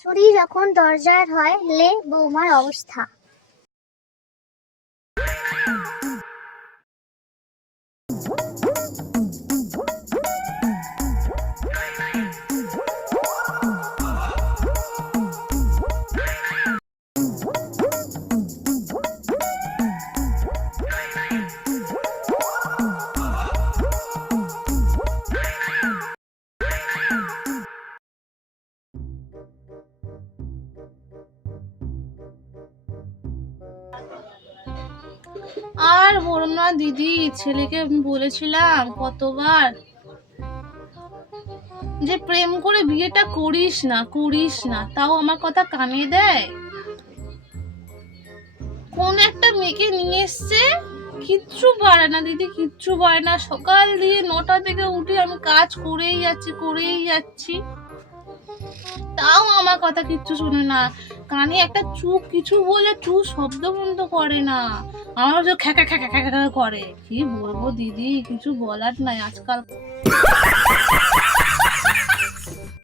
ছুরি যখন দরজার হয় লে বৌমার অবস্থা। আর বলো না দিদি, ছেলেকে আমি বলেছিলাম কতবার যে প্রেম করে বিয়েটা করিস না, তাও আমার কথা কানে দেয়। কোন একটা মেয়েকে নিয়ে এসছে, কিচ্ছু পারে না দিদি, কিচ্ছু পারে না। সকাল দিয়ে 9টা থেকে উঠে আমি কাজ করেই যাচ্ছি, তাও আমার কথা কিচ্ছু শুনে না। কানে একটা চুপ কিছু বলে চুপ শব্দ বন্ধ করে না, আমার যে খ্যাকা খ্যাকা খ্যাকা করে। কি বলবো দিদি, কিছু বলার নাই আজকাল।